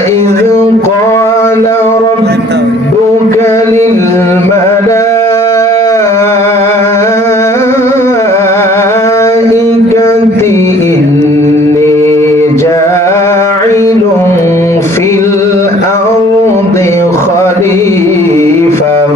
وإذ قال ربك للملائكة إني جاعل في الأرض خليفة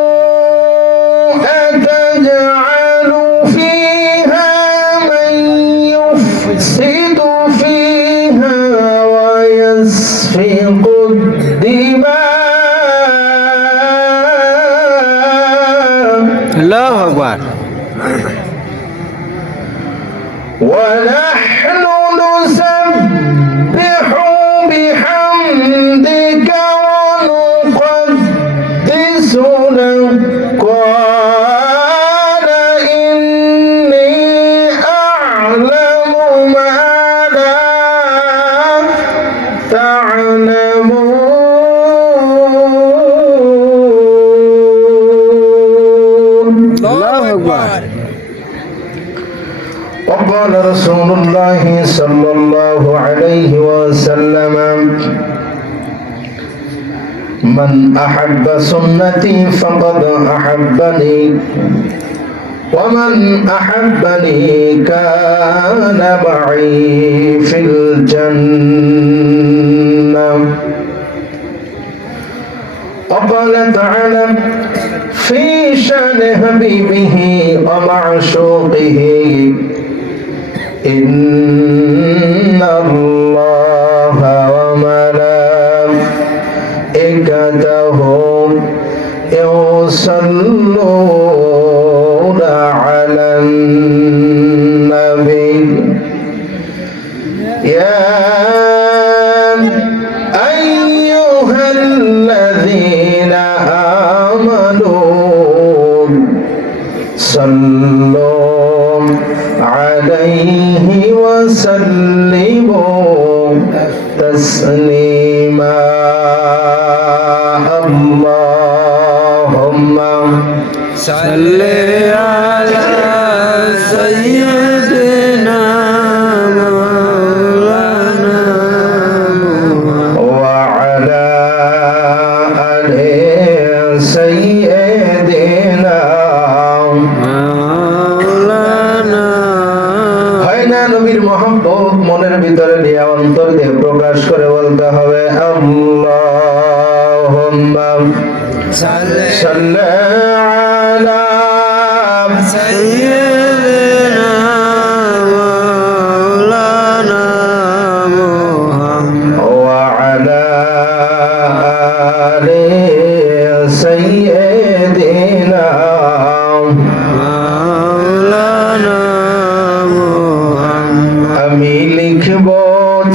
قالوا أتجعل فيها من يفسد فيها ويسفك الدماء الله أكبر ونحن نسبح بحمدك ونقدس لك قال إني أعلم ما لا تعلمون الله أكبر وقال رسول الله صلى الله عليه وسلم من أحب سنتي فقد أحبني ومن أحبني كان معي في الجنة وقال تعالى في شأن حبيبه ومعشوقه إن الله وملائكته يصلون على النبي يا أيها الذين آمنوا صلوا عليه وسلموا تسليما اللهم صل على سيدنا مولانا وعلى آل سيدنا مولانا হয় না নবীর মহব্বত মনের ভিতরে নিয়ে অন্তর দিয়ে প্রকাশ করে বলতে হবে আল্লাহুম্মা সাল্লি আলা سيدنا مولانا محمد وعلى آل سيدنا مولانا محمد আমি লিখব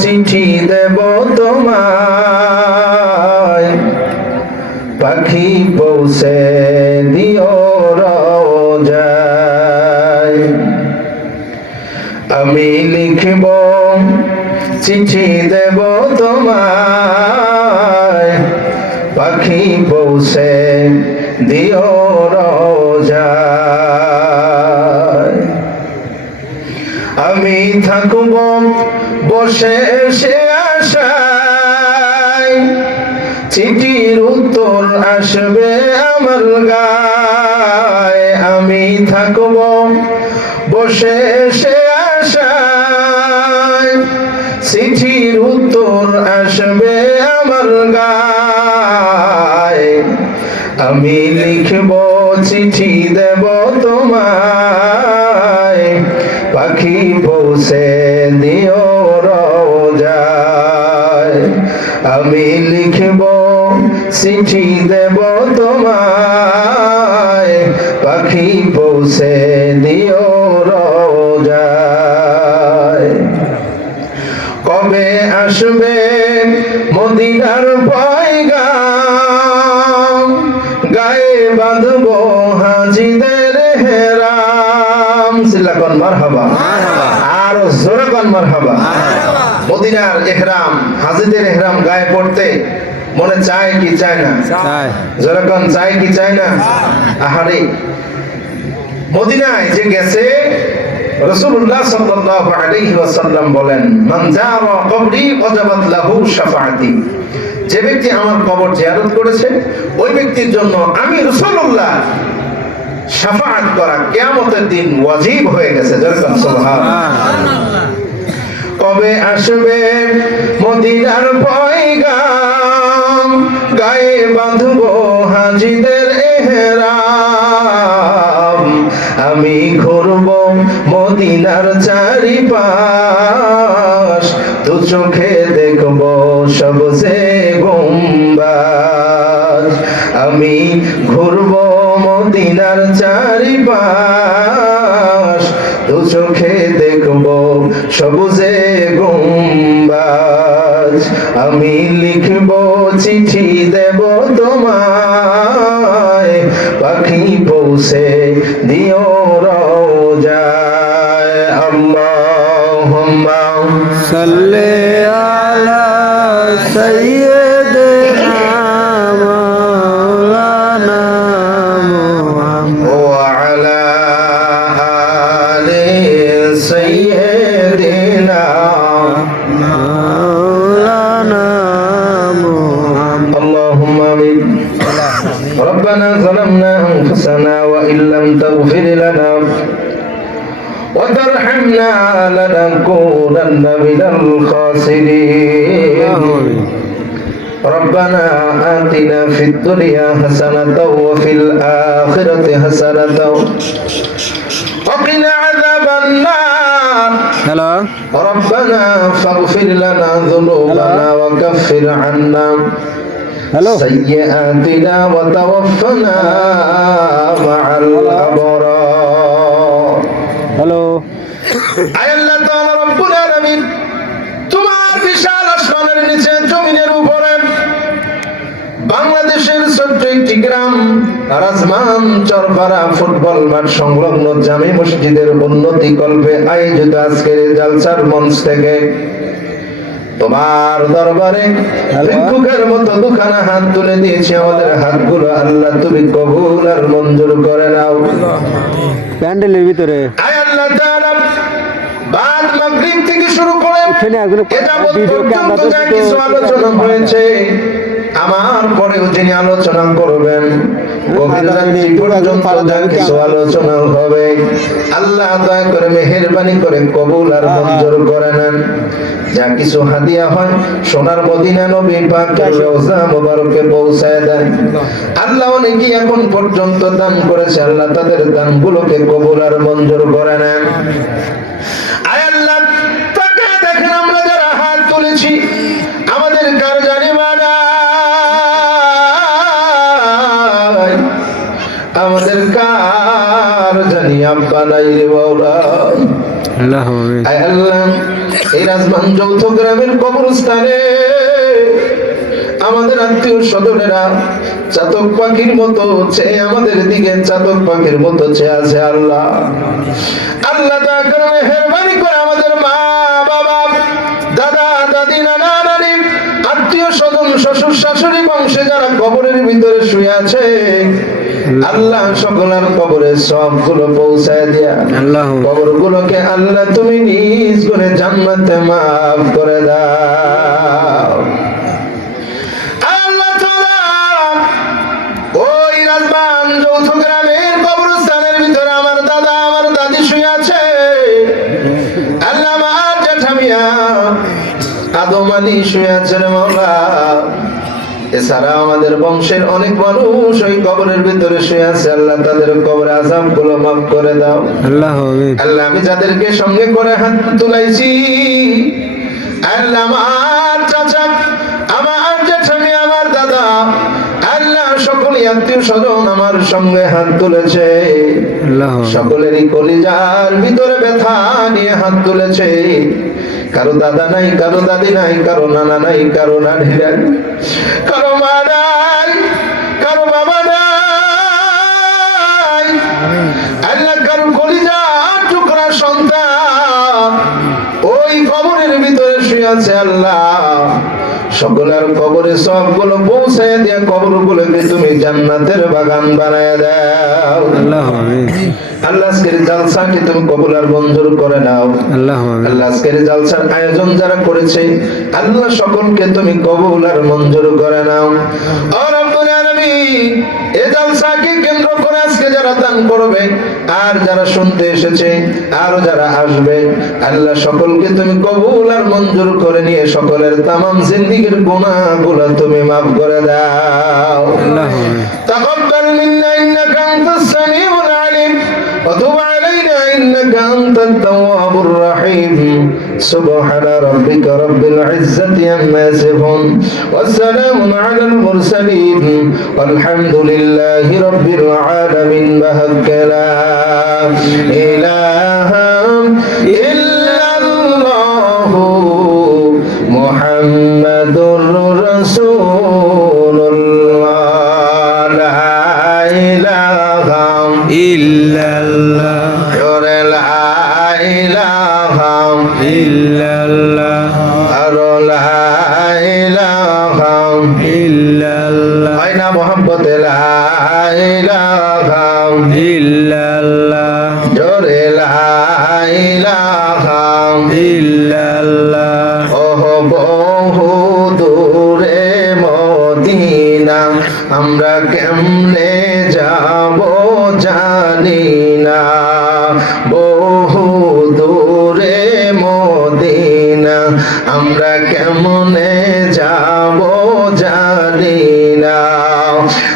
চিঠি দেব তোমায় পাখি পৌঁছে দিও রোজায় আমি লিখব চিঠি দেব তোমায় পাখি পৌঁছে দিও রোজায় আমি থাকব বসে সে আশায় চিঠির উত্তর আসবে আমার গায়ে আমি থাকব বসে সে আশায় চিঠির উত্তর আসবে আমার গায়ে আমি লিখব চিঠি দেব তোমায় পাখি পৌঁছে দিও রোজায় আমি লিখব চিঠি দেব তোমায় পাখি পৌঁছে দিও রোজায় কবে আসবে মদিনার পয়গাম গায়ে বাঁধব হাজিদের হেরাম সিল্লাকন মারহাবা আর জোরে কন মারহাবা মদিনার ইহরাম হাজিদের ইহরাম গায়ে পড়তে মনে চায় কি চায় না? চায়। জোরে কন চায় কি চায় না? আহারে মদিনায় যে গেছে, রাসূলুল্লাহ সাল্লাল্লাহু আলাইহি ওয়াসাল্লাম বলেন, মান যারা কবরি ওয়াজাবাত লাহু শাফাআতি, যে ব্যক্তি আমার কবর জিয়ারত করেছে ওই ব্যক্তির জন্য আমি রাসূলুল্লাহ শাফাআত করা কিয়ামতের দিন ওয়াজিব হয়ে গেছে। যেরকম সুবহানাল্লাহ। কবে আসবে মদিনার পয়গাম, গায়ে বাঁধবো হাজিদের ইহরাম, আমি ঘুরবো মদিনার চারিপাশ, দু চোখে দেখবো সবজে গুম্বাদ, আমি ঘুরবো মদিনার চারিপাশ, দু চোখে দেখবো সবুজে গুম্বাদ, আমি লিখবো চিঠি দেব তোমায়, পাখি পৌঁছে দিও রওজায়। আল্লাহুম্মা সাল্লি আলা সাইয়্যিদিনা মাওলানা মুহাম্মদ ওয়া আলা আলি সাইয়্যিদিনা মাওলানা মুহাম্মদ। اللهم آمين. ربنا ظلمنا أنفسنا وإن لم تغفر لنا وترحمنا لنكونن من الخاسرين. ربنا آتنا في الدنيا حسنة وفي الآخرة حسنة وقنا عذاب النار. Hello ربنا فاغفر لنا ذنوبنا وكفر عنا hello سيئاتنا وتوفنا مع الأبرار. হ্যালো আয় আল্লাহ তাআলা রব্বুল আলামিন, তোমার বিশাল আসমানের নিচে জমিনের উপরে বাংলাদেশের ছোট্ট একটি গ্রাম রাজমান চরপাড়া ফুটবল মাঠ সংলগ্ন জামে মসজিদের উন্নতি কল্পে আয়োজিত আজকের এই জালসার মঞ্চ থেকে তোমার দরবারে ভিক্ষুকের মতো দুখানা হাত তুলে দিয়েছি। আমাদের হাতগুলো আল্লাহ তুমি কবুল আর মঞ্জুর করে নাও। প্যান্ডেলের ভিতরে আয় আল্লাহ তাআলা, বাদ মাগরিব থেকে শুরু করে এখানে একজন এ যাবৎ ভিডিও পর্যন্ত ক্যামেরা যা কিছু আলোচনা হয়েছে, আমার পরেও যিনি আলোচনা করবেন, গভীর রাত্রি পর্যন্ত যা কিছু আলোচনা হবে, আল্লাহ দয়া করে মেহেরবানি করে কবুল আর মঞ্জুর করে নেন। যা কিছু হাদিয়া হয় সোনার মদিনা নবী পাকের রওজা মুবারকে পৌঁছায় দেন। আল্লাহ অনেকেই এখন পর্যন্ত দান করেছে, আল্লাহ তাদের দানগুলোকে কবুল আর মঞ্জুর করে নেন। আয় আল্লাহ, তাকায় দেখেন আমরা যারা হাত তুলেছি, আমাদের কার জানি মানা, আমাদের কার জানি আব্বা নাই রে মাওলা। আল্লাহ আয় আল্লাহ, এই রাজমান যৌথ গ্রামের কবরস্থানে আমাদের আত্মীয় স্বজনেরা চাতক পাখির মতো চেয়ে আমাদের দিকে চাতক পাখির মতো চেয়ে আছে। আল্লাহ আল্লাহ দয়া করে মেহেরবানি করে আমাদের মা বাবা, দাদা দাদি, নানা নানি, আত্মীয় স্বজন, শ্বশুর শাশুড়ি বংশে যারা কবরের ভিতরে শুয়ে আছে, আল্লাহ সকলের কবরের সবগুলো পৌঁছায় দিয়া আল্লাহ কবরগুলোকে আল্লাহ তুমি নিজ করে জান্নাতে মাফ করে দাও। আল্লাহ তাআলা, ওই রাজমান যৌথ গ্রামের কবরস্থানের ভিতরে আমার দাদা আমার দাদি শুয়ে আছে। আল্লাহ আমার জ্যাঠামিয়া আদম আলী শুয়ে আছেন মাওলা। এছাড়া আমাদের বংশের অনেক মানুষ ওই কবরের ভিতরে শুয়ে আছে। আল্লাহ তাদের কবরে আযাব গুলো মাফ করে দাও। আল্লাহ আল্লাহ আমি যাদেরকে সঙ্গে করে হাত তুলাইছি, আল্লাহ আমার চাচা, আমার জ্যাঠামি, আমার দাদা, আল্লাহ সকলে আত্মীয় স্বজন আমার সঙ্গে হাত তুলেছে। আল্লাহ সকলেরই কলিজার ভিতরে ব্যথা নিয়ে হাত তুলেছে। কারো দাদা নাই, কারো দাদি নাই, কারো নানা নাই, কারো নানি নাই, কারো মা নাই, কারো বাবা নাই। আল্লাহ কারো কলিজার টুকরা সন্তান ওই কবরের ভিতরে শুয়ে আছে। আল্লাহ সকলের কবরে সবগুলো পৌঁছে দিয়ে কবরগুলোকে তুমি জান্নাতের বাগান বানায় দাও। আল্লাহ আমিন। আল্লাহ আজকের জালসাকে তুমি কবুল আর মঞ্জুর করে নাও। আল্লাহ আমিন। আল্লাহ আজকের জালসার আয়োজন যারা করেছে আল্লাহ সকলকে তুমি কবুল আর মঞ্জুর করে নাও। ও রব্বুল আলামিন, এই জালসাকে কেন্দ্র করে আজকে যারা দান করবে আর যারা শুনতে এসেছে আর যারা আসবে আল্লাহ সকলকে তুমি কবুল আর মঞ্জুর করে নিয়ে সকলের তামাম জিন্দেগীর গুনাহগুলো তুমি মাফ করে দাও। আল্লাহ আমিন। তাকাব্বাল মিন্না ইন্নাকা আনতাস সামিউল আলিম وتب علينا إنك أنت التواب الرحيم سبحان ربك رب العزة عما يصفون والسلام على المرسلين والحمد لله رب العالمين بهك لا إله إلا الله محمد رسول الله لا إله ইল্লাল্লাহ لا إله ইল্লাল্লাহ لا إله ইল্লাল্লাহ أين محبة لا إله ইল্লাল্লাহ جور لا إله ইল্লাল্লাহ বহু দূরে মদিনা আমরা কেমনে যাব জানি না। বহু দূরে মদিনা আমরা কেমনে যাব জানি না।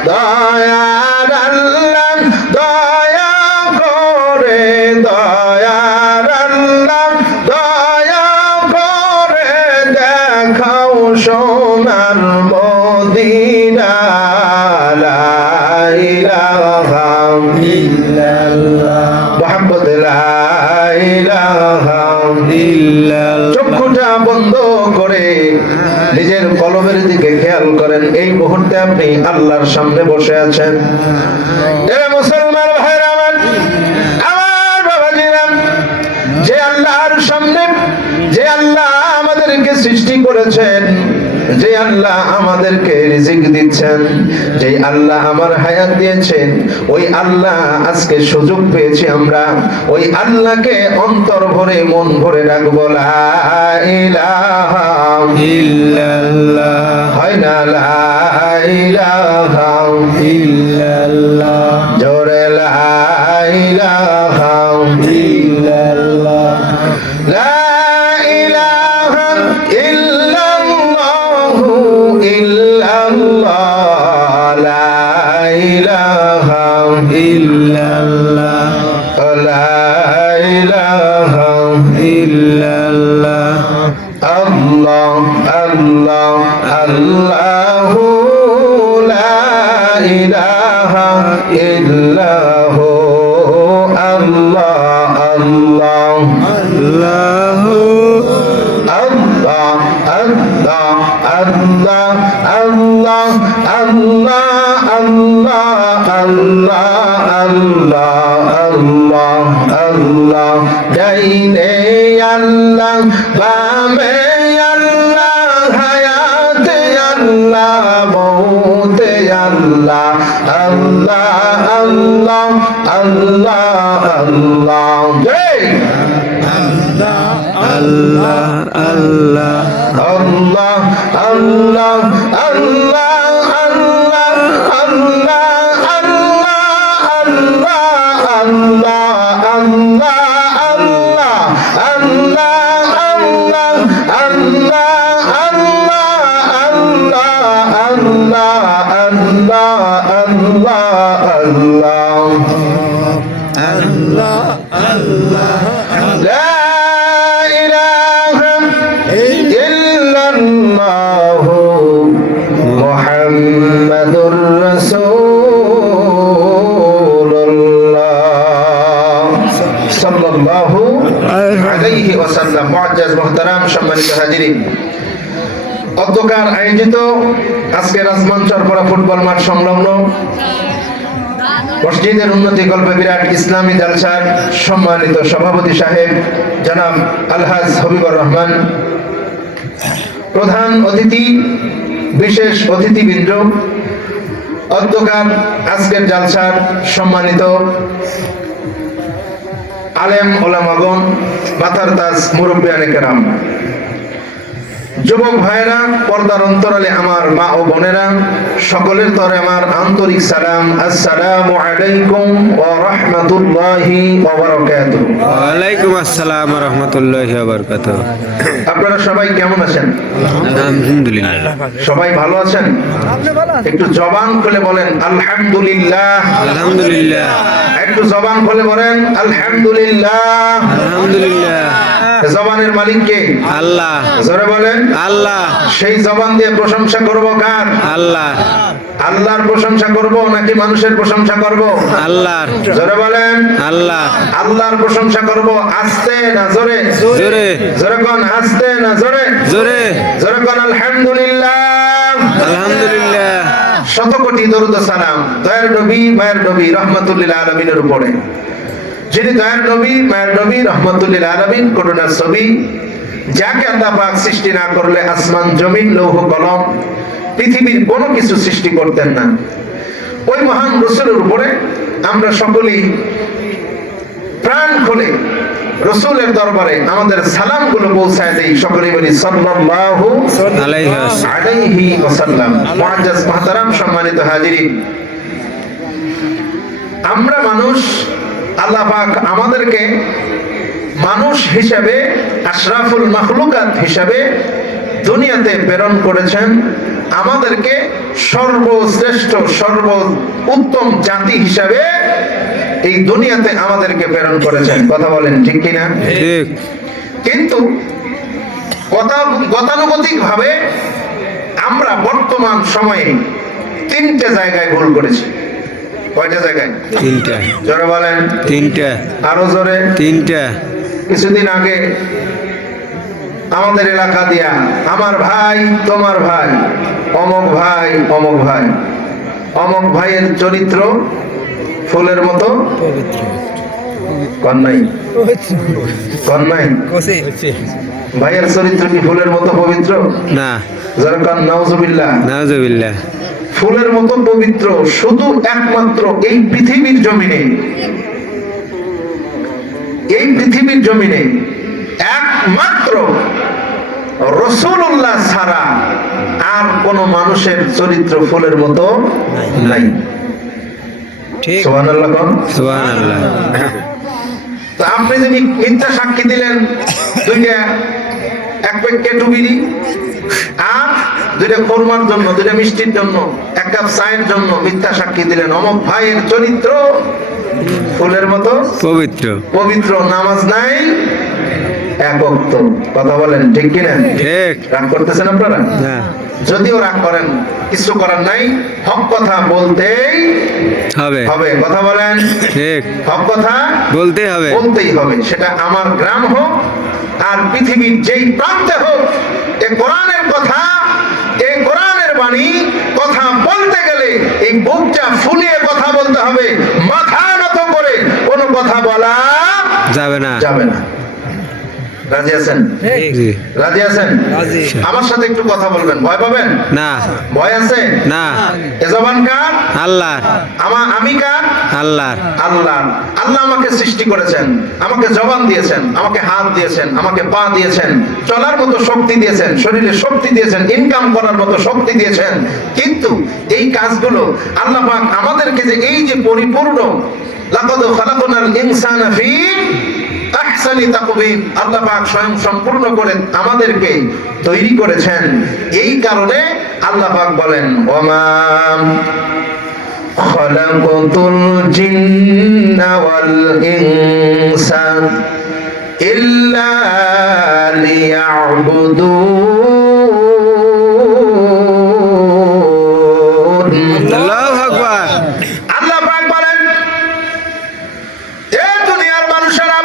দয়ার আল্লাহ দয়া করে দয়ার আল্লাহ দয়া করে দেখাও সোনার মদিনা লা ইলাহা ইল্লাল্লাহ মুহাম্মদ লা ইলাহা ইল্লাল্লাহ। চক্ষুটা বন্ধ করে নিজের কলবের দিকে খেয়াল করেন। এই মুহূর্তে আপনি আল্লাহর সামনে বসে আছেন। এ মুসলমান ভাইরা আমার, আমার বাবাজিরা, যে আল্লাহর সামনে, যে আল্লাহ আমাদেরকে সৃষ্টি করেছেন, যে আল্লাহ আমাদেরকে রিজিক দিচ্ছেন, যে আল্লাহ আমার হায়াত দিয়েছেন, ওই আল্লাহ আজকে সুযোগ পেয়েছি আমরা ওই আল্লাহকে অন্তর ভরে মন ভরে ডাকবো লা ইলাহা ইল্লাল্লাহ হয় না লা ইলাহা ইল্লাল্লাহ জোরে লা ইলাহা ইল্লাল্লাহ লা ইলাহা ইল্লাল্লাহু ইল্লাল্লাহ লা ইলাহা ইল্লাল্লাহ লা ইলাহা ইল্লাল্লাহ আল্লাহ আল্লাহ আল্লাহু লা ইলাহা ইল্লাহু আল্লাহ আল্লাহ আল্লাহু আল্লাহ আল্লাহ আল্লাহ আল্লাহ আল্লাহ আল্লাহ আল্লাহ আল্লাহ আল্লাহ আল্লাহ ডাইনে আল্লাহ বামে আল্লাহ হায়াতে আল্লাহ মৌতে আল্লাহ আল্লাহ আল্লাহ আল্লাহ আল্লাহ জয় আল্লাহ আল্লাহ Allah, Allah, Allah, Allah, Allah, Allah, Allah, Allah, মুহাম্মাদুর রাসূলুল্লাহ সাল্লাল্লাহু আলাইহি ওয়াসাল্লাম। মুআজ্জাজ মুহতারাম সম্মানিত হাজিরিন, অধ্যকার আয়োজিত আজকে রাজমান চরপড়া ফুটবল মাঠ সংলগ্ন মসজিদের উন্নতি কল্পে বিরাট ইসলামী জালসার সম্মানিত সভাপতি সাহেব জনাব আলহাজ হবিবুর রহমান প্রধান অতিথি, বিশেষ অতিথিবৃন্দ, অধ্যকার আজকের জালসার সম্মানিত আলেম ওলামাগণ, মাথার তাজ মুরব্বিয়ানে কেরাম, যুবক ভাইরা, পর্দার অন্তরালে আমার মা ও বোনেরা, সকলের তরে আমার আন্তরিক সালাম। আসসালামু আলাইকুম ওয়া রাহমাতুল্লাহি ওয়া বারাকাতুহু। ওয়ালাইকুম আসসালাম ওয়া রাহমাতুল্লাহি ওয়া বারাকাতুহু। আপনারা সবাই কেমন আছেন? আলহামদুলিল্লাহ। সবাই ভালো আছেন? একটু জবান খুলে বলেন আলহামদুলিল্লাহ। আলহামদুলিল্লাহ। একটু জবান খুলে বলেন আলহামদুলিল্লাহ। আলহামদুলিল্লাহ। জবানের মালিক কে? আল্লাহ। জোরে বলেন আল্লাহ। সেই জবান দিয়ে প্রশংসা করব কার? আল্লাহ। আল্লাহর প্রশংসা করব নাকি মানুষের প্রশংসা করব? আল্লাহর। জোরে বলেন আল্লাহ। আল্লাহর প্রশংসা করব। আস্তে না জোরে? জোরে। জোরে কোন? আস্তে না জোরে? জোরে। জোরে কোন? আলহামদুলিল্লাহ। আলহামদুলিল্লাহ। শত কোটি দরুদ ও সালাম দয়ার নবী মায়ের নবী রহমাতুল্লিল আলামিনের উপরে, যিনি দয়ার নবী মায়ের নবী রহমাতুল্লিল আলামিন, করুণার ছবি, যাকে আল্লাহ পাক সৃষ্টি না করলে আসমান জমিন লৌহ কলম পৃথিবীর কোনো কিছু সৃষ্টি করতেন না, ওই মহান রাসূলের উপরে আমরা সকলেই প্রাণ খুলে রাসূলের দরবারে আমাদের সালামগুলো পৌঁছায় দেই। সকলেই বলি সাল্লাল্লাহু আলাইহি ওয়াসাল্লাম। মুআজ্জাজ মুহতারাম সম্মানিত হাজিরিন, আমরা মানুষ, আল্লাহ পাক আমাদেরকে মানুষ হিসাবে, আশরাফুল মাখলুকাত হিসাবে দুনিয়াতে প্রেরণ করেছেন। আমাদেরকে সর্বশ্রেষ্ঠ সর্ব উত্তম জাতি হিসাবে এই দুনিয়াতে আমাদেরকে প্রেরণ করেছেন। কথা বলেন ঠিক কিনা? ঠিক। কিন্তু গতানুগতিক ভাবে আমরা বর্তমান সময়ে তিনটে জায়গায় ভুল করেছি। কয়টা জায়গায়? তিনটা। জোরে বলেন। তিনটা। আরো জোরে। তিনটা। কিছুদিন আগে আমাদের এলাকা দিয়া আমার ভাই, তোমার ভাই, অমক ভাই, অমক ভাই, অমক ভাইয়ের চরিত্র ফুলের মতো কন্যাই, কন্যাই ভাইয়ের চরিত্র কি ফুলের মতো পবিত্র? না। যারা নাউজুবিল্লাহ, নাউজুবিল্লাহ। ফুলের মতো পবিত্র শুধু একমাত্র এই পৃথিবীর জমিনে, এই পৃথিবীর জমিনে একমাত্র রাসূলুল্লাহ ছাড়া আর কোন মানুষের চরিত্র ফুলের মতো নাই। ঠিক। সুবহানাল্লাহ কোন? সুবহানাল্লাহ। তো আপনি যদি মিথ্যা সাক্ষী দিলেন, দুইটা এক প্যাকেট কেটু বিড়ি আর দুইটা কোরমার জন্য, দুইটা মিষ্টির জন্য, এক কাপ চায়ের জন্য মিথ্যা সাক্ষী দিলেন, অমক ভাইয়ের চরিত্র ফুলের মতো পবিত্র। পবিত্র, নামাজ নাই, এক ওয়াক্ত। কথা বলেন ঠিক কিনা? ঠিক। রাগ করতেছেন আপনারা? না। যদিও রাগ করেন, কিছু করার নাই, হক কথা বলতেই হবে। হবে। কথা বলেন ঠিক। হক কথা বলতে হবে। বলতেই হবে। সেটা আমার গ্রাম হোক আর পৃথিবীর যেই প্রান্তে হোক, এই কোরআনের কথা, এই কোরআনের বাণী কথা বলতে গেলে এই বুকটা ফুলিয়ে কথা বলতে হবে, মাথা নত করে কোনো কথা বলা যাবে না। যাবে না। রাজি আছেন? জি। রাজি আছেন? আমার সাথে একটু কথা বলবেন, ভয় পাবেন না। ভয় আছে না। এ জবান কার? আল্লাহর। আমি কার? আল্লাহর। আল্লাহ। আল্লাহ আমাকে সৃষ্টি করেছেন, আমাকে জবান দিয়েছেন, আমাকে হাত দিয়েছেন, আমাকে পা দিয়েছেন, চলার মতো শক্তি দিয়েছেন, শরীরে শক্তি দিয়েছেন, ইনকাম করার মতো শক্তি দিয়েছেন। কিন্তু এই কাজগুলো আল্লাহ পাক আমাদেরকে যে এই যে পরিপূর্ণ, লাকাদ খালাকনাল ইনসানা ফি আহসানি তাকওয়িম, আল্লাহ পাক স্বয়ং সম্পূর্ণ করে আমাদেরকে তৈরি করেছেন। এই কারণে আল্লাহ পাক বলেন, ওমা খালাকাতুল জিন্না ওয়াল ইনসা ইল্লা লিয়াবুদুন। আল্লাহু আকবার। আল্লাহ পাক বলেন, এ দুনিয়ার মানুষেরা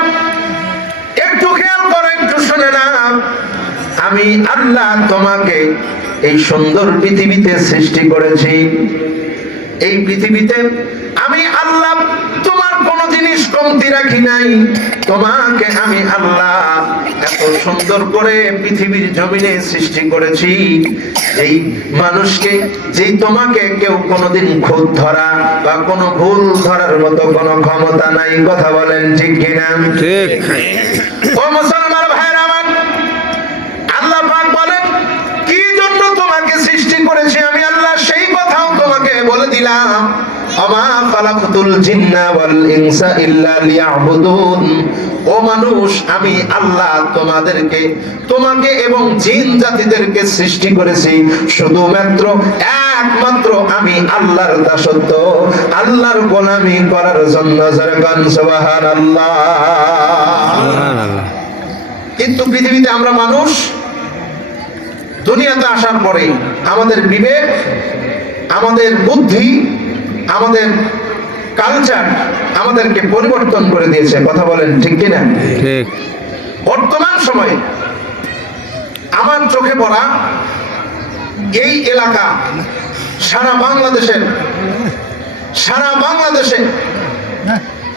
একটু খেয়াল করে, একটু শুনে না, আমি আল্লাহ তোমাকে এই সুন্দর পৃথিবীতে সৃষ্টি করেছি। এই পৃথিবীতে আমি আল্লাহ তোমার কোনোদিনই জিনিস কমতি রাখি নাই। তোমাকে আমি আল্লাহ এত সুন্দর করে পৃথিবীর জমিনে সৃষ্টি করেছি, এই মানুষকে, যেই তোমাকে কেউ কোনোদিন খুঁত ধরা বা কোনো ভুল ধরার মতো কোনো ক্ষমতা নাই। কথা বলেন ঠিক কিনা? ঠিক। ও মুসলমান ভাইরা আমার, আল্লাহ পাক বলেন কি জন্য তোমাকে সৃষ্টি করেছি আমি আল্লাহ, সেই কথাও তোমাকে বলে দিলাম। আমা খালাকতুল জিন্না ওয়াল ইনসা ইল্লা লিয়াবুদুন। ও মানুষ, আমি আল্লাহ তোমাকে এবং জিন জাতিদেরকে সৃষ্টি করেছি শুধুমাত্র একমাত্র আমি আল্লাহর দাসত্ব, আল্লাহর গোলামি করার জন্য। যারা সুবহানাল্লাহ। সুবহানাল্লাহ। কিন্তু পৃথিবীতে আমরা মানুষ দুনিয়াতে আসার পরে আমাদের বিবেক, আমাদের বুদ্ধি, আমাদের কালচার আমাদেরকে পরিবর্তন করে দিয়েছে। কথা বলেন ঠিক কিনা? ঠিক। বর্তমান সময়ে আমার চোখে পড়া এই এলাকা সারা বাংলাদেশে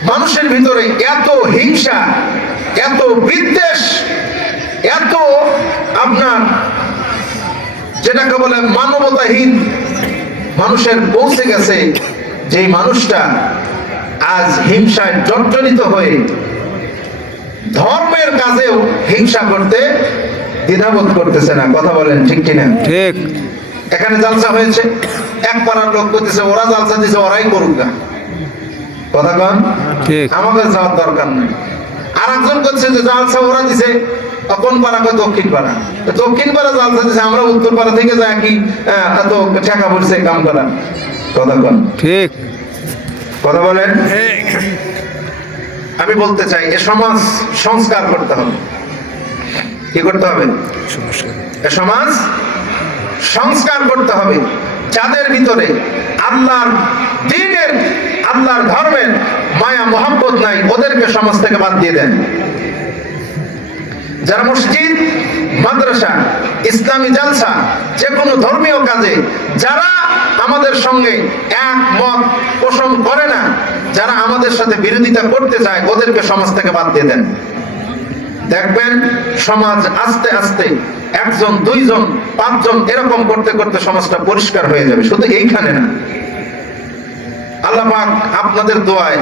মানুষের ভিতরে এত হিংসা, এত বিদ্বেষ, এত আপনার যেটাকে বলে মানবতাহীন মানুষের পৌঁছে গেছে, যে মানুষটা আজ হিংসায় জর্জরিত হয়ে ধর্মের কাজেও হিংসা করতে দ্বিধাবোধ করতেছে না। কথা বলেন ঠিক কিনা? ঠিক। এখানে জালসা হয়েছে, এক পাড়ার লোক করতেছে ওরা জালসা দিছে, ওরাই করুক গা। কথা কন? ঠিক। আমাদের যাওয়ার দরকার নেই। আর একজন করছে যে জালসা ওরা দিছে, কোন পাড়া? কয় দক্ষিণ পাড়া। দক্ষিণ পাড়া জালসা দিছে, আমরা উত্তর পাড়া থেকে যাই কি এত ঠেকা পড়ছে কাম করা। কথা কন? ঠিক। কথা বলেন। আমি বলতে চাই এ সমাজ সংস্কার করতে হবে। কি করতে হবে? এ সমাজ সংস্কার করতে হবে। যাদের ভিতরে আল্লাহর দ্বীনের, আল্লাহর ধর্মের মায়া মোহাম্মত নাই, ওদেরকে সমাজ থেকে বাদ দিয়ে দেন। যারা মসজিদ, মাদ্রাসা, ইসলামী জালসা, যে কোনো ধর্মীয় কাজে যারা আমাদের সঙ্গে একমত পোষণ করে না, যারা আমাদের সাথে বিরোধিতা করতে চায়, ওদেরকে সমাজ থেকে বাদ দিয়ে দেন। দেখবেন সমাজ আস্তে আস্তে একজন, দুইজন, পাঁচজন এরকম করতে করতে সমাজটা পরিষ্কার হয়ে যাবে। শুধু এইখানে না, আল্লাহ পাক আপনাদের দোয়ায়,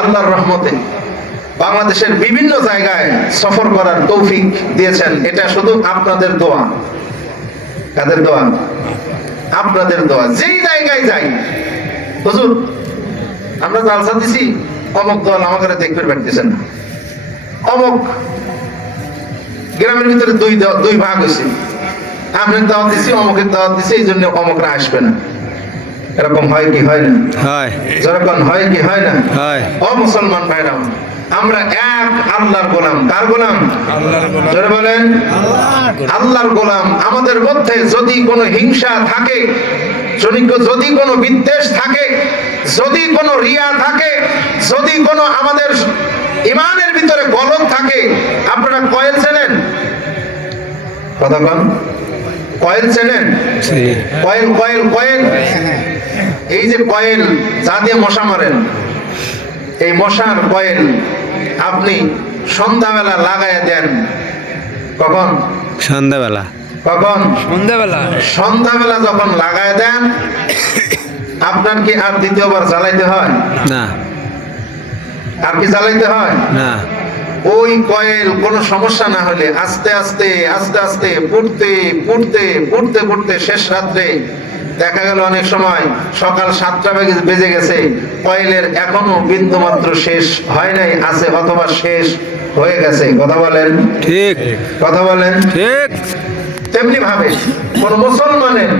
আল্লাহর রহমতে বাংলাদেশের বিভিন্ন জায়গায় সফর করার তৌফিক দিয়েছেন। এটা শুধু আপনাদের দোয়া। কাদের দোয়া? আপনাদের দোয়া। যেই জায়গায় যাই, হুজুর আমরা জালসা দিছি, অমুক দল আমাকে দেখতে পারতেছেন না, অমুক গ্রামের ভিতরে দুই ভাগ হয়েছে, আপনার দাওয়াত দিছি, অমুকের দাওয়াত দিছি, এই জন্য অমুকরা আসবে না। এরকম হয় কি হয় না? হয়। যেরকম হয় কি হয় না? হয়। ও মুসলমান ভাইরা, আমরা এক আল্লাহর গোলাম। কার গোলাম? জোরে বলেন, আল্লাহর গোলাম। আমাদের মধ্যে যদি কোনো হিংসা থাকে, যদি কোনো বিদ্বেষ থাকে, যদি কোনো রিয়া থাকে, যদি কোনো আমাদের ইমানের ভিতরে গলদ থাকে, আপনারা কয়েল চেনেন? কথা বল। কয়েল চেনেন? কয়েল কয়েল কয়েল এই যে কয়েল যা দিয়ে মশা মারেন, এই মশার কয়েল আপনি সন্ধ্যাবেলা লাগায় দেন। কখন? সন্ধ্যাবেলা। কখন? সন্ধ্যাবেলা। সন্ধ্যাবেলা যখন লাগায় দেন, আপনার কি আর দ্বিতীয়বার জ্বালাইতে হয়? না। আর কি জ্বালাইতে হয়? না। ওই কয়েল কোনো সমস্যা না হলে আস্তে আস্তে আস্তে আস্তে পুড়তে পুড়তে পুড়তে পুড়তে শেষ রাত্রে দেখা গেল অনেক সময় সকাল 7টা বেজে গেছে, কয়েলের এখনো বিন্দু মাত্র শেষ হয় নাই, আছে অথবা শেষ হয়ে গেছে। কথা বলেন ঠিক। কথা বলেন ঠিক। তেমনি ভাবে কোন মুসলমানের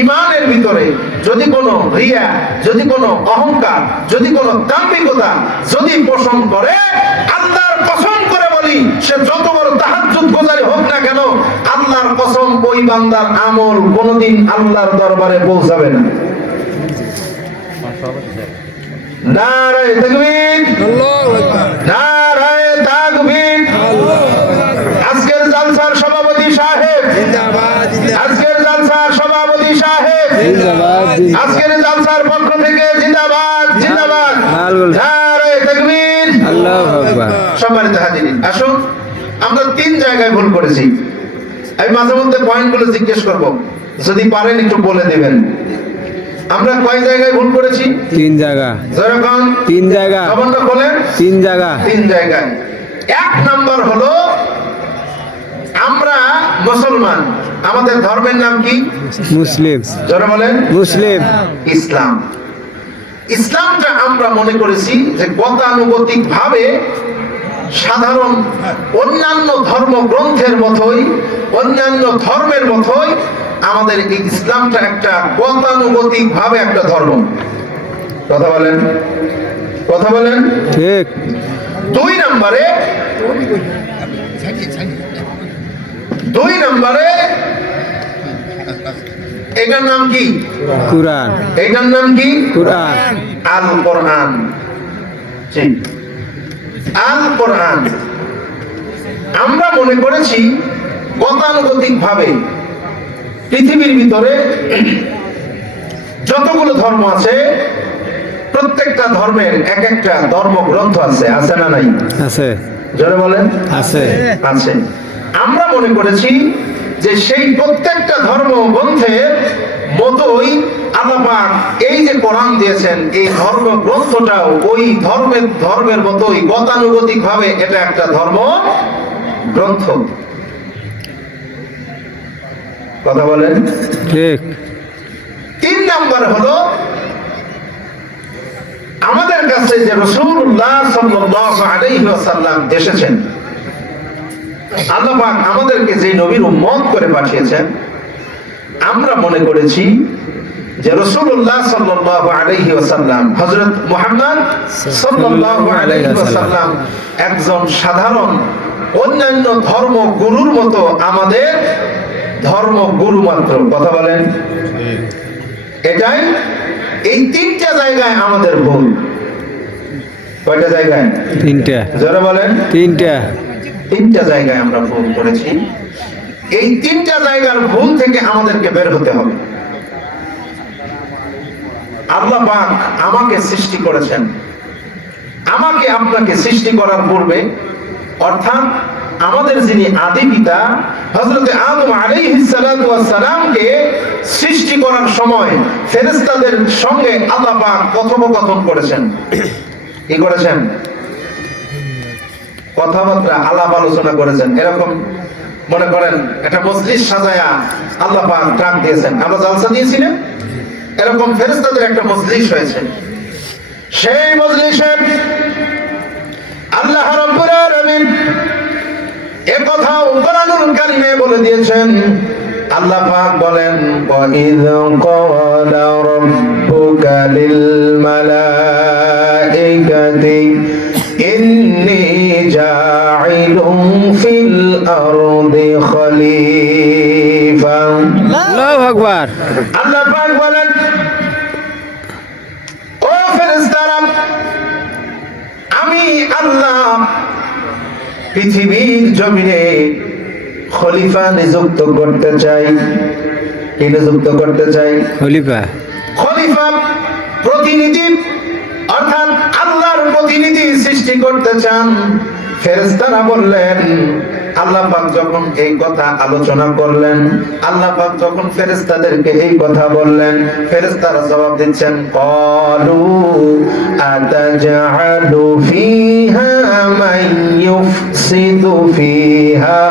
ইমানের ভিতরে যদি কোনো রিয়া, যদি কোনো অহংকার, যদি কোনো দাম্ভিকতা যদি পোষণ করে, আল্লাহর কসম করে বলি, সে যত বড় তাহাজ্জুদ গোজারি হোক না কেন, আল্লাহর কসম ওই বান্দার আমল কোনদিন আল্লাহর দরবারে পৌঁছাবে না। নারায়ে তাকবীর, আল্লাহু আকবার, নারায়ে তাকবীর। আজকের জালসার সভাপতি সাহেব জিন্দাবাদ, আজকের জালসার সভাপতি সাহেব জিন্দাবাদ, আজকের জালসার পক্ষ থেকে জিন্দাবাদ জিন্দাবাদ। নারায়ে তাকবীর। আল্লাহু আকবার। সম্মানিত হাজিরিন, আসুন আমরা 3 জায়গায় ভুল করেছি। আমি মাঝে মধ্যে পয়েন্টগুলো জিজ্ঞেস করব, যদি পারেন একটু বলে দিবেন। আমরা কয় জায়গায় ভুল করেছি? 3 জায়গা। যেরকম 3 জায়গা। জবানটা বলেন। 3 জায়গা। 3 জায়গায়। 1 নাম্বার হলো আমরা মুসলমান, আমাদের ধর্মের নাম কি? মুসলিম। যারা বলেন মুসলিম। ইসলাম। ইসলামটা আমরা মনে করেছি যে গতানুগতিক ভাবে সাধারণ অন্যান্য ধর্মগ্রন্থের মতোই, অন্যান্য ধর্মের মতোই আমাদের এই ইসলামটা একটা গতানুগতিক ভাবে একটা ধর্ম। কথা বলেন, কথা বলেন। ঠিক। 2 নম্বরে এটার নাম কি? কুরআন। এটার নাম কি? কুরআন। আল কোরআন। ঠিক, আল কোরআন। আমরা মনে করেছি গতানুগতিক ভাবে পৃথিবীর ভিতরে যতগুলো ধর্ম আছে প্রত্যেকটা ধর্মের এক একটা ধর্মগ্রন্থ আছে, আছে না নাই? আছে। জোরে বলেন। আছে। আছে। আমরা মনে করেছি যে সেই প্রত্যেকটা ধর্মগ্রন্থের মতোই আল্লাহ পাক এই যে কোরআন দিয়েছেন, এই ধর্মগ্রন্থটাও ওই ধর্মের মতোই গতানুগতিক ভাবে এটা একটা ধর্ম গ্রন্থ। কথা বলেন। ঠিক। 3 নাম্বার হলো আমাদের কাছে যে রাসূলুল্লাহ সাল্লাল্লাহু আলাইহি ওয়াসাল্লাম এসেছেন, আল্লাহ পাক আমাদেরকে যে নবীর উম্মত করে পাঠিয়েছেন, আমরা মনে করেছি যে রাসূলুল্লাহ সাল্লাল্লাহু আলাইহি ওয়াসাল্লাম, হযরত মুহাম্মদ সাল্লাল্লাহু আলাইহি ওয়াসাল্লাম একজন সাধারণ অন্যান্য ধর্মগুরুর মতো আমাদের ধর্মগুরু মাত্র। কথা বলেন। এটাই এই 3টা জায়গায় আমাদের ভুল। কয়টা জায়গায়? 3টা। যারা বলেন 3টা। 3টা জায়গায় আমরা ভুল করেছি। এই 3টা জায়গার ভুল থেকে আমাদেরকে বের হতে হবে। আল্লাহ পাক আমাকে সৃষ্টি করেছেন, আমাকে আপনাকে সৃষ্টি করার পূর্বে, অর্থাৎ আমাদের যিনি আদি পিতা হযরত আদম আলাইহিস সালাতু ওয়াস সালামকে সৃষ্টি করার সময় ফেরেশতাদের সঙ্গে আল্লাহ পাক কথোপকথন করেছেন। কি করেছেন? কথাবার্তা, আলাপ আলোচনা করেছেন। এরকম মনে করেন একটা মজলিস সাজায়া আল্লাহ পাক ডাক দিয়েছেন। আমরা জালসা দিয়েছি না? এরকম ফেরেশতাদের একটা মজলিস হয়েছে। সেই মজলিসে আল্লাহ রাব্বুল আলামিন এই কথাও কোরআনুল কারীমে বলে দিয়েছেন। আল্লাহ পাক বলেন, ওয়া ইয ক্বালা রাব্বুকা লিল মালাইকাতি ইন্নী জাঈলুন ফিল আরদি খলিফা। আল্লাহু আকবার। আল্লাহ পাক বলেন, ও ফেরেশতারা, আমি আল্লাহ পৃথিবীর জমিনে খলিফা নিযুক্ত করতে চাই। কি নিযুক্ত করতে চাই? খলিফা। খলিফা, প্রতিনিধি, অর্থাৎ আল্লাহর প্রতিনিধি সৃষ্টি করতে চান। ফেরেশতারা বললেন, আল্লাহ পাক যখন এই কথা আলোচনা করলেন, আল্লাহ পাক যখন ফেরেশতাদেরকে এই কথা বললেন, ফেরেশতারা জবাব দিচ্ছেন, ক্বালু আতাজআলু ফিহা মান ইউফসিদু ফিহা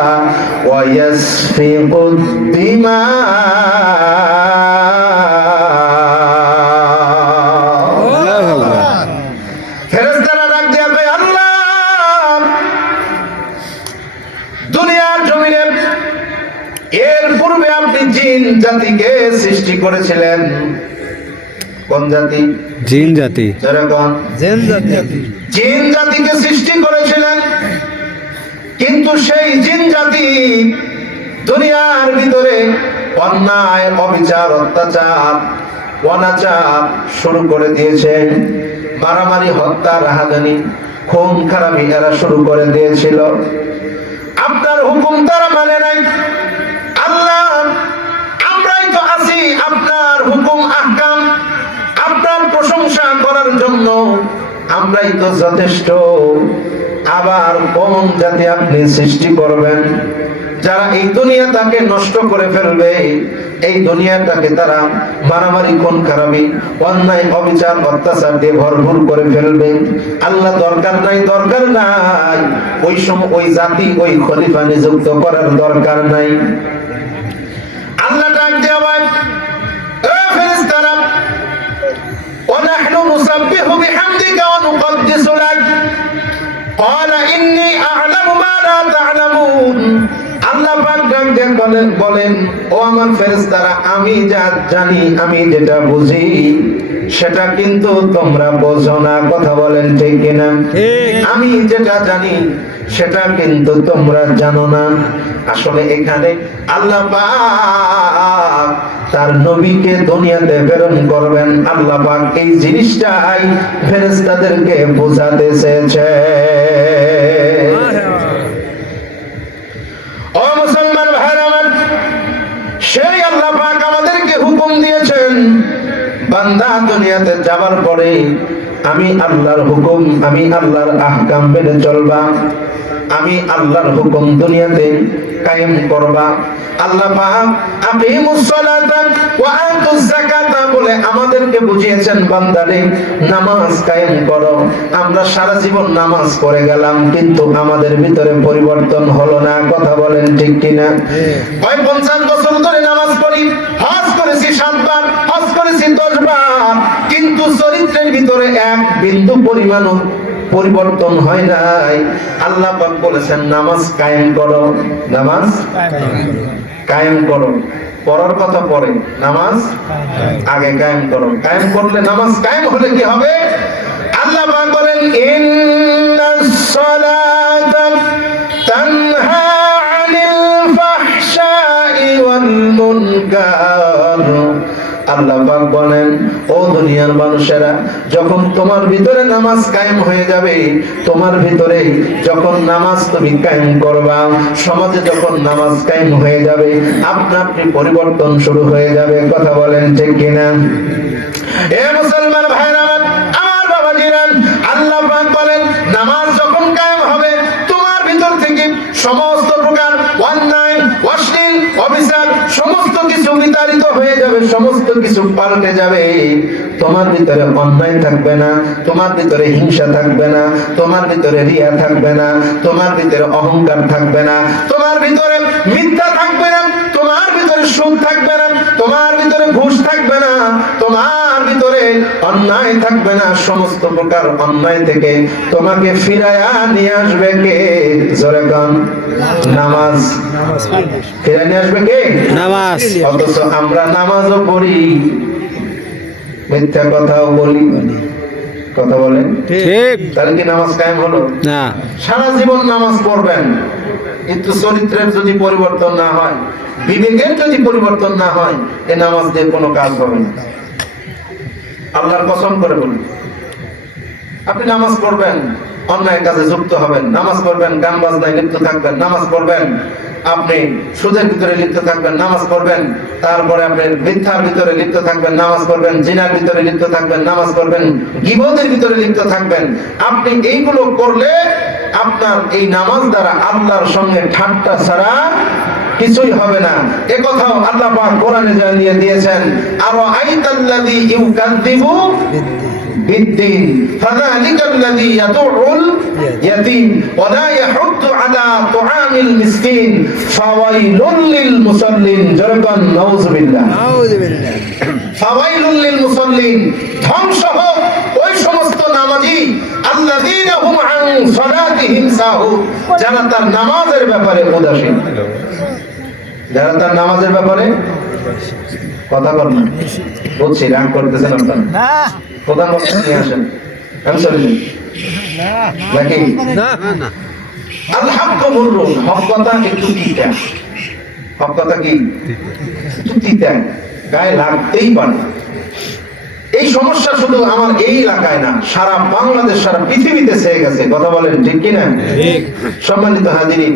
ওয়া ইয়াসফিকুদ দিমা। আল্লাহু আকবার। ফেরেশতারা ডাক দিয়ে কয়, আল্লাহ, দুনিয়ার জমিনে এর পূর্বে আপনি জিন জাতিকে সৃষ্টি করেছিলেন। কোন জাতি? জিন জাতি। যেরকম জিন জাতিকে সৃষ্টি করেছিলেন, কিন্তু সেই জিন জাতি দুনিয়ার ভিতরে অন্যায়, অবিচার, অত্যাচার, অনাচার শুরু করে দিয়েছে। মারামারি, হত্যা, রাহাজানি, খুন খারাপি এরা শুরু করে দিয়েছিল। আপনার হুকুম তারা মানে নাই। আল্লাহ, আমরাই তো আছি আপনার হুকুম আহকাম, আপনার প্রশংসা করার জন্য, আমরাই তো যথেষ্ট, আবার কোন জাতি আপনি সৃষ্টি করবেন যারা এই দুনিয়াটাকে নষ্ট করে ফেলবে, এই দুনিয়াটাকে তারা মারামারি খুন খারাপি অন্যায় অবিচার অত্যাচার দিয়ে ভরপুর করে ফেলবে। আল্লাহ দরকার নাই, দরকার নাই ওই সময় ওই জাতি ওই খলিফা নিযুক্ত করার দরকার নাই। আল্লাহ ডাক দেওয়া, এ ফেরেশতারা, ওয়ানাহনু নুসাব্বিহু বিহামদিকা ওয়া নুকদ্দিসু লাক, ক্বালা ইন্নী আ'লামু মা লা তা'লামুন। আল্লাহ পাক ডাক দিয়ে বলেন, ও আমার ফেরেশতারা, আমি যা জানি, আমি যেটা বুঝি সেটা কিন্তু তোমরা বোঝো না। কথা বলেন ঠিক কিনা? আমি যেটা জানি সেটা কিন্তু তোমরা জানো না। আসলে এখানে আল্লাহ পাক তার নবীকে দুনিয়াতে প্রেরণ করবেন, আল্লাহ পাক এই জিনিসটাই ফেরেশতাদেরকে বোঝাতে চেয়েছে। ও মুসলমান ভাইরা আমার, সেই আল্লাহ পাক আমাদেরকে হুকুম দিয়েছেন, বান্দা দুনিয়াতে যাবার পরে আমি আল্লাহর হুকুম, আমি আল্লাহর আহকাম মেনে চলবা, আমি আল্লাহর হুকুম দুনিয়াতে কায়েম করবা। আল্লাহ পাক আকিমুস সালাতা ওয়া আতুজ যাকাতা বলে আমাদেরকে বুঝিয়েছেন, বান্দারে নামাজ কায়েম করো। আমরা সারা জীবন নামাজ পড়ে গেলাম, কিন্তু আমাদের ভিতরে পরিবর্তন হলো না। কথা বলেন ঠিক কিনা? 50 বছর ধরে নামাজ পড়ি, হজ করেছি 7 বার, হজ করেছি 10 বার, কিন্তু চরিত্রের ভিতরে এক বিন্দু পরিমাণও পরিবর্তন হয় নাই। আল্লাহ পাক বলেছেন নামাজ কায়েম করো, নামাজ কায়েম করো। পড়ার কথা পরে, নামাজ আগে কায়েম করো। কায়েম করলে, নামাজ কায়েম হলে কি হবে? আল্লাহ পাক বলেন, ইন্নাস সালাতা তানহা আনিল ফাহশাই ওয়াল মুনকার। আল্লাহ পাক বলেন, ও দুনিয়ার মানুষেরা, যখন তোমার ভিতরে নামাজ কায়েম হয়ে যাবে, তোমার ভিতরে যখন নামাজ তুমি কায়েম করবা, সমাজে যখন নামাজ কায়েম হয়ে যাবে, আপনা আপনি পরিবর্তন শুরু হয়ে যাবে। কথা বলেন ঠিক কিনা? এ মুসলমান ভাইরা আমার বাবাজিরা, আল্লাহ পাক বলেন, নামাজ যখন কায়েম হবে, তোমার ভিতর থেকে সমস্ত প্রকার অন্যায়, অশ্লীল, অবিচার সমস্ত কিছু বিতাড়িত হয়ে যাবে, সমস্ত কিছু পাল্টে যাবে। তোমার ভিতরে অন্যায় থাকবে না, তোমার ভিতরে হিংসা থাকবে না, তোমার ভিতরে রিয়া থাকবে না, তোমার ভিতরে অহংকার থাকবে না, তোমার ভিতরে মিথ্যা থাকবে না, তোমার ভিতরে সুদ থাকবে না, তোমার ভিতরে ঘুষ থাকবে না, তোমার ভিতরে অন্যায় থাকবে না। সমস্ত প্রকার অন্যায় থেকে তোমাকে ফিরায়া নিয়ে আসবে কে? জোরে কোন? নামাজ। ফিরায়া নিয়ে আসবে কে? নামাজ। অথচ আমরা নামাজও পড়ি, মিথ্যা কথাও বলি। কথা বলেন ঠিক? তাহলে কি নামাজ কায়েম হলো? না। সারা জীবন নামাজ পড়বেন, কিন্তু চরিত্রের যদি পরিবর্তন না হয়, বিবেকের যদি পরিবর্তন না হয়, এই নামাজ দিয়ে কোনো কাজ হবে না। আল্লাহর কসম করে বলুন, আপনি নামাজ পড়বেন, অন্যায় কাজে যুক্ত হবেন, নামাজ পড়বেন, গান বাজনায় লিপ্ত থাকবেন, নামাজ পড়বেন, আপনি সুদের ভিতরে লিপ্ত থাকবেন, নামাজ পড়বেন, তারপরে আপনি মিথ্যার ভিতরে লিপ্ত থাকবেন, নামাজ পড়বেন, জিনার ভিতরে লিপ্ত থাকবেন, নামাজ পড়বেন, গীবতের ভিতরে লিপ্ত থাকবেন। আপনি এইগুলো করলে আপনার এই নামাজ দ্বারা আল্লাহর সঙ্গে ঠাট্টা ছাড়া কিছুই হবে না। এ কথাও আল্লাহ পাক কোরআনে জানিয়ে দিয়েছেন, আর আইতাল্লাযী ইউকাযযিবু বিদ্দিন ফাযালিকাল্লাযী ইয়াদউল ইয়াতীম ওয়া লা ইয়াহুদ্দু আলা তুআমিল মিসকিন ফাওয়াইলুল লিল মুসাল্লিন। জরকান নাউযুবিল্লাহ, নাউযুবিল্লাহ। ফাওয়াইলুল লিল মুসাল্লিন, ধ্বংস হোক ওই সমস্ত নামাজি, আল্লাযীনা হুম আন সালাতিহিম সাহুন, যারা তার নামাজের ব্যাপারে উদাসীন। যারা তার নামাজের ব্যাপারে কথা বলেন না, বলছি রাগ করতেছেন আপনারা না। প্রধানমন্ত্রী নিয়ে আসেন, আমি চলে যাই নাকি? আল হক মুররুন, হক কথা একটু তিতা, হক কথা কি একটু তিতা, গায়ে লাগতেই পারে। এই সমস্যা শুধু আমার এই এলাকায় না, সারা বাংলাদেশ, সারা পৃথিবীতে ছেয়ে গেছে। কথা বলেন ঠিক কিনা? সম্মানিত হাজিরিন,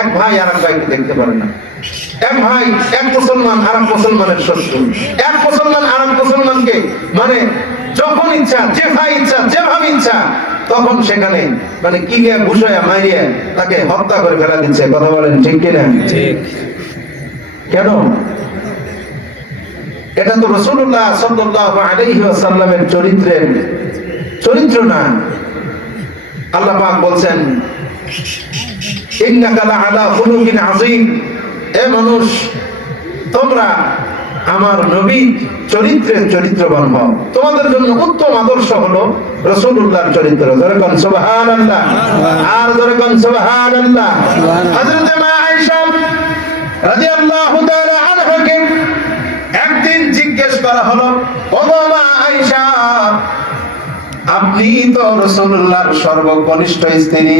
এক ভাই আর এক ভাইকে দেখতে পারে না, এক ভাই, এক মুসলমান আর এক মুসলমানের শত্রু, এক মুসলমান আর এক মুসলমানকে মানে যখন ইচ্ছা, যেভাবে ইচ্ছা তখন সেখানে মানে কি নিয়ে ঘুষাইয়া মারিয়া তাকে হত্যা করে ফেলা দিচ্ছে। কথা বলেন ঠিক কিনা? ঠিক। কেন? এটা তো রাসূলুল্লাহ সাল্লাল্লাহু আলাইহি ওয়াসাল্লামের চরিত্র না। আল্লাহ পাক বলছেন ইন্নাকা লাআলা খুলুকিন আযীম, এ মানুষ তোমরা আমার নবী চরিত্রের চরিত্রবান হও। তোমাদের জন্য উত্তম আদর্শ হলো রাসূলুল্লাহর চরিত্র। জোরে কোন সুবহানাল্লাহ, আর জোরে কোন সুবহানাল্লাহ। হযরত মা আয়েশা রাদিয়াল্লাহু তাআলা আনহাকে একদিন জিজ্ঞেস করা হলো, ও মা আয়েশা, আপনি তো রাসূলুল্লাহর সর্বকনিষ্ঠ স্ত্রী,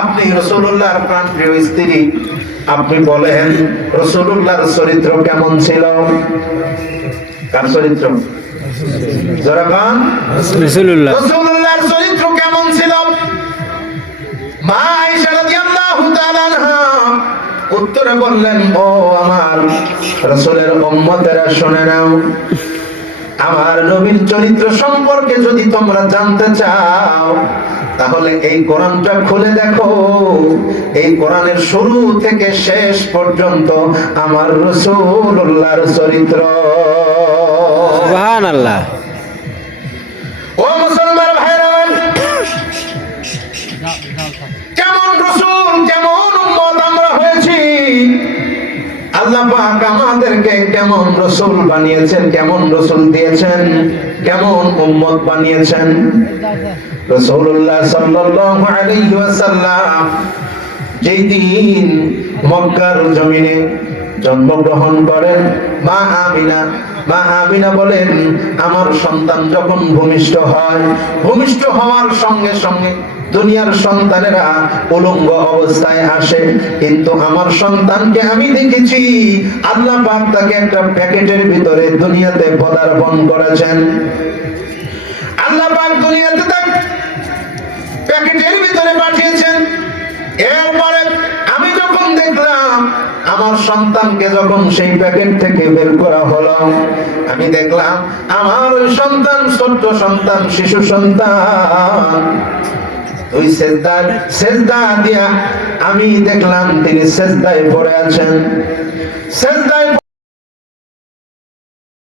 আপনি রাসূলুল্লাহর প্রাণপ্রিয় স্ত্রী, আপনি বলেন রাসূলুল্লাহর চরিত্র কেমন ছিল? কার চরিত্র? যারা গান রাসূলুল্লাহ রাসূলুল্লাহর চরিত্র কেমন ছিল? মা আয়েশা রাদিয়াল্লাহু তাআলা আনহা উত্তরে বললেন, ও আমার রাসূলের উম্মতেরা শুনে নাও, আমার নবীর চরিত্র সম্পর্কে যদি তোমরা জানতে চাও তাহলে এই কোরআনটা খুলে দেখো। এই কোরআনের শুরু থেকে শেষ পর্যন্ত আমার রাসূলুল্লাহর চরিত্র। সুবহানাল্লাহ। ও মুসলমান ভাইরা, কেমন রাসূল, কেমন উম্মত আমরা হয়েছি। আল্লাহ পাক আমাদেরকে কেমন রাসূল বানিয়েছেন, কেমন রাসূল দিয়েছেন, কেমন উম্মত বানিয়েছেন। রাসূলুল্লাহ সাল্লাল্লাহু আলাইহি ওয়াসাল্লাম যেই দিন মক্কার জমিনে জন্মগ্রহণ করেন, মা আমিনা বলেন, আমার সন্তান যখন ভূমিষ্ঠ হয়, ভূমিষ্ঠ হওয়ার সঙ্গে সঙ্গে দুনিয়ার সন্তানেরা উলঙ্গ অবস্থায় আসে, কিন্তু আমার সন্তানকে আমি দেখেছি আল্লাহ পাক তাকে একটা প্যাকেটের ভিতরে দুনিয়াতে পদার্পণ করেছেন। আল্লাহ পাক দুনিয়াতে তাকে প্যাকেটের ভিতরে পাঠিয়েছেন। এরপরে আমি যখন দেখলাম আমার সন্তানকে যখন সেই প্যাকেট থেকে বের করা হলো, আমি দেখলাম আমার ওই সন্তান, ছোট্ট সন্তান, শিশু সন্তান, ওই সেজদা দিয়া আমি দেখলাম তিনি সেজদায় পড়ে আছেন। সেজদায়